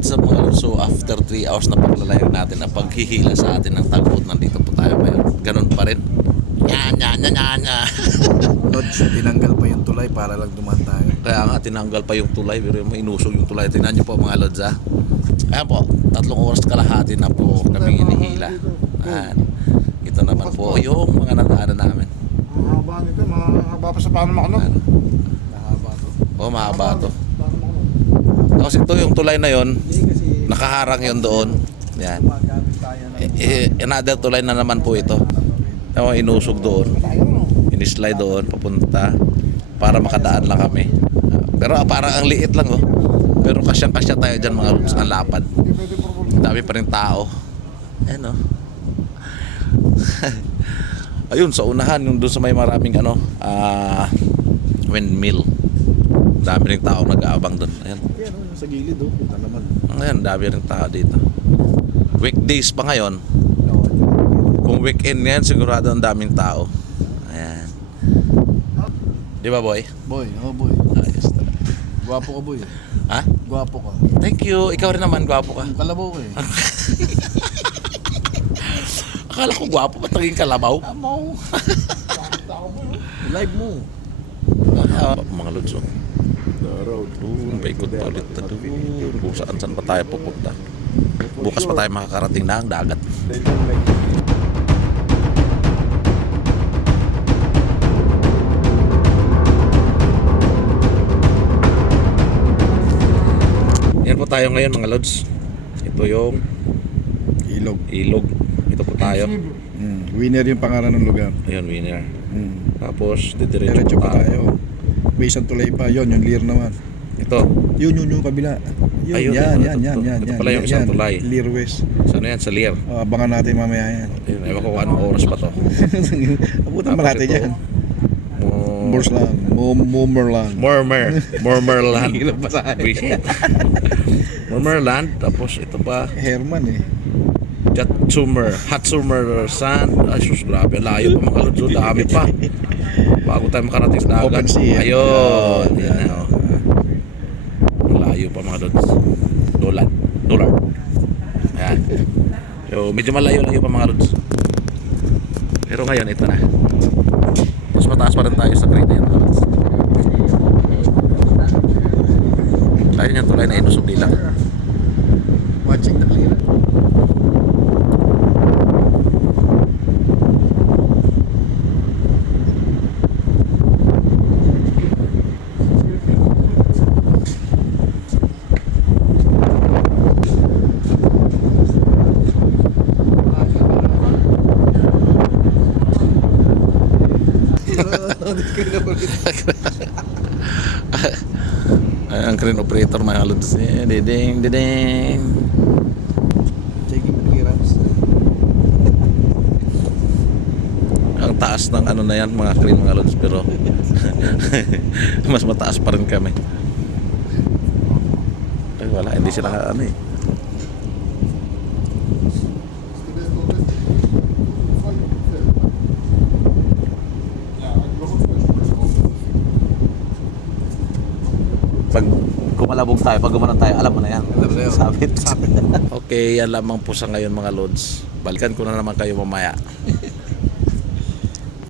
What's up mga lods? So after 3 hours na paglalayo natin, ang paghihila sa atin ng tagboat, nandito po tayo ngayon. Ganun pa rin. Nya. Lods, tinanggal pa yung tulay para lang dumaan tayo. Kaya nga tinanggal pa yung tulay, pero may inusog yung tulay. Tingnan nyo po mga lods ha. Ayan po, 3 oras kalahati na po kami inihila. Ayan. Ito naman po yung mga nadaanan namin. Mahaba nito, mahaba pa sa paano makano. Mahaba to. Oh, mahaba to. Tapos ito yung tulay na yon, nakaharang yon doon. Yan. Another tulay na naman po ito. Inusog doon. Inislide doon, papunta para makadaan lang kami. Pero parang ang liit lang oh. Pero kasyang-kasya tayo dyan mga lods, ang lapad. Dami pa rin tao. Ayan oh. Ayun, sa unahan, yung doon sa may maraming windmill. Dami rin tao nag-aabang doon. Ayan. Sa gilid oh, kita naman. Ayan, dami rin tao dito. Weekdays pa ngayon. Kung weekend yan, sigurado ang daming tao. Ayan. Di ba boy? Boy, oh boy. Ayos talaga. Gwapo ka boy. Ha? Gwapo ka. Thank you. Ikaw rin naman, gwapo ka. Kalabaw ka eh. Akala ko gwapo, ba't naging kalabaw? Amaw. Live mo. Mga lods oh. Doon, paikot pa ulit na doon. Kung saan pa tayo pupunta. Bukas pa tayo makakarating na ang dagat. Yan po tayo ngayon mga lods. Ito yung ilog. Ito po tayo. Winner yung pangalan ng lugar. Ayun, winner. Tapos didiretso Diretso pa pa tayo. tayo. May isang tulay pa. Yon, yung leer naman. Ito. Yun, kabila. Yun, Ayun, yan. ito pala yung isang tulay. Leer West. Saan yan? Sa Lear. Abangan natin mamaya yan. Ayun, ewan ko kung anong oras pa to. Abutan pa natin Tapos yan. Morsland. Mormerland. Hirap basahin. Visit. Mormerland. Tapos ito pa. Herman eh. Hatsumer Sand. Ay sus, grabe. Layo pa mga lods. Dami pa. Bago tayo makarating sa dagat. Open sea. Ayun. Yan na oh. Layo pa mga lods. Dollar. Ayan. So medyo malayo pa mga lods. Pero ngayon ito na. Mas mataas pa rin tayo sa grade na yan mga lods. Layo niyang tulay na inusog nila. Watching the clear. Ang crane operator mga lods. Diding. Checking clearance. Ang taas ng na yan mga crane mga lods, pero mas mataas pa rin kami. Ay wala, hindi sila eh. Pag kumalabog tayo, pag gumanon tayo, alam mo na yan. Alam na yun. Sabit. Okay, yan lamang po sa ngayon mga lods. Balikan ko na naman kayo mamaya.